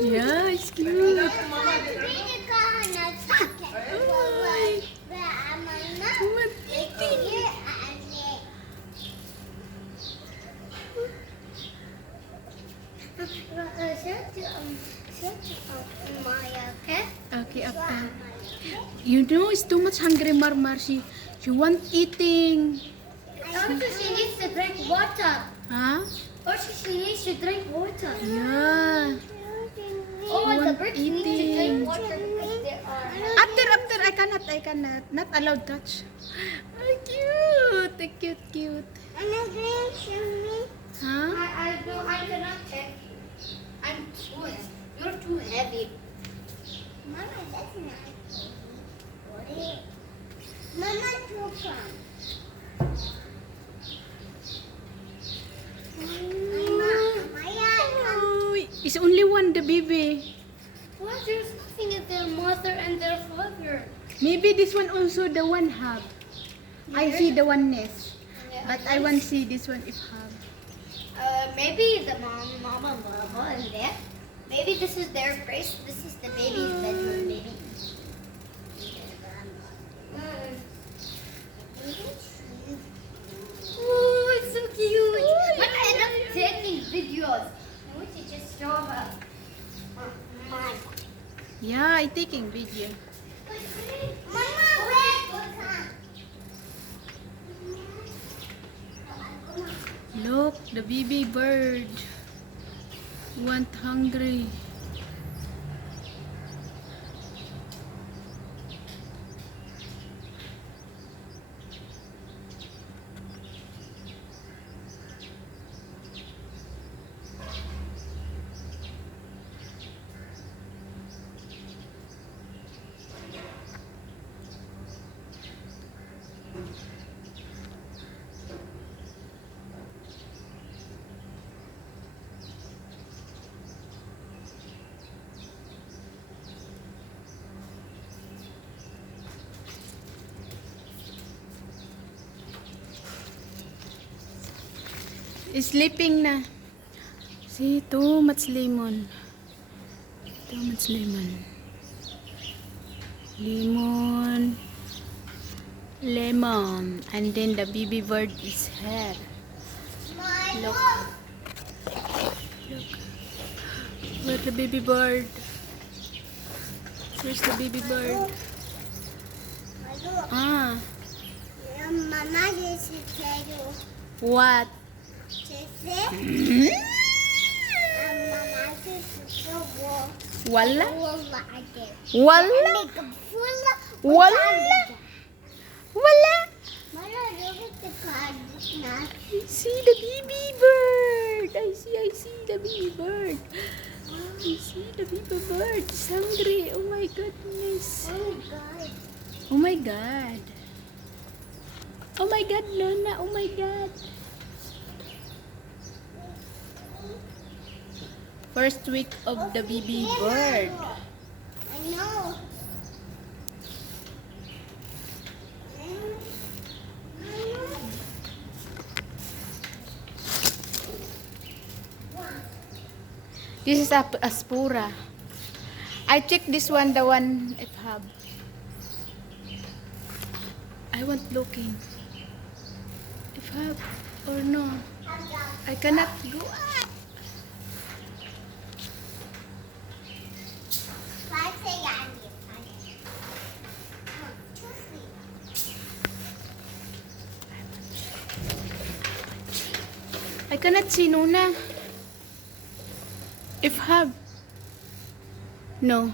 Yeah, it's cute. What eating? Okay, Appa. You know, it's too much hungry, Marmar. She want eating. Also, she needs to drink water. Huh? Also, she needs to drink water. Yeah. Oh, the Want birds need to eating. drink water because they are. After, I cannot. Not allowed touch. Oh, cute. Cute. Huh? I cannot take you. I'm too heavy. You're too heavy. Mama, that's nice. Mama, too fun. Oh, it's only one, the baby. Why there's nothing in their mother and their father? Maybe this one also the one have. I see the one nest. But I want to see this one if have. Maybe the mama is there. Maybe this is their place. This is the baby's bedroom. Maybe. Oh, it's so cute. But I love taking videos. I want to just show her. Mine. Yeah, I taking video. Mama, wait. Look, the baby bird. Want hungry. Sleeping na. See, too much lemon. Too much lemon. Lemon. And then the baby bird is here. Look. Where's the baby bird? Where's the baby bird? Ah. Mama, this is Teddy. What? Mama, this is so warm. Wala? Wala. Wala? Wala? Wala? Mama, look at the card. I see the baby bird. I see the baby bird. I see the baby bird. It's hungry. Oh my goodness. Oh, God. Oh my God. Oh my God, Nana. Oh my God. First week of the baby bird. I know. This is a aspura. I check this one, the one it have. I want looking. If have or no. I cannot go up. I cannot see Nuna. If have. No.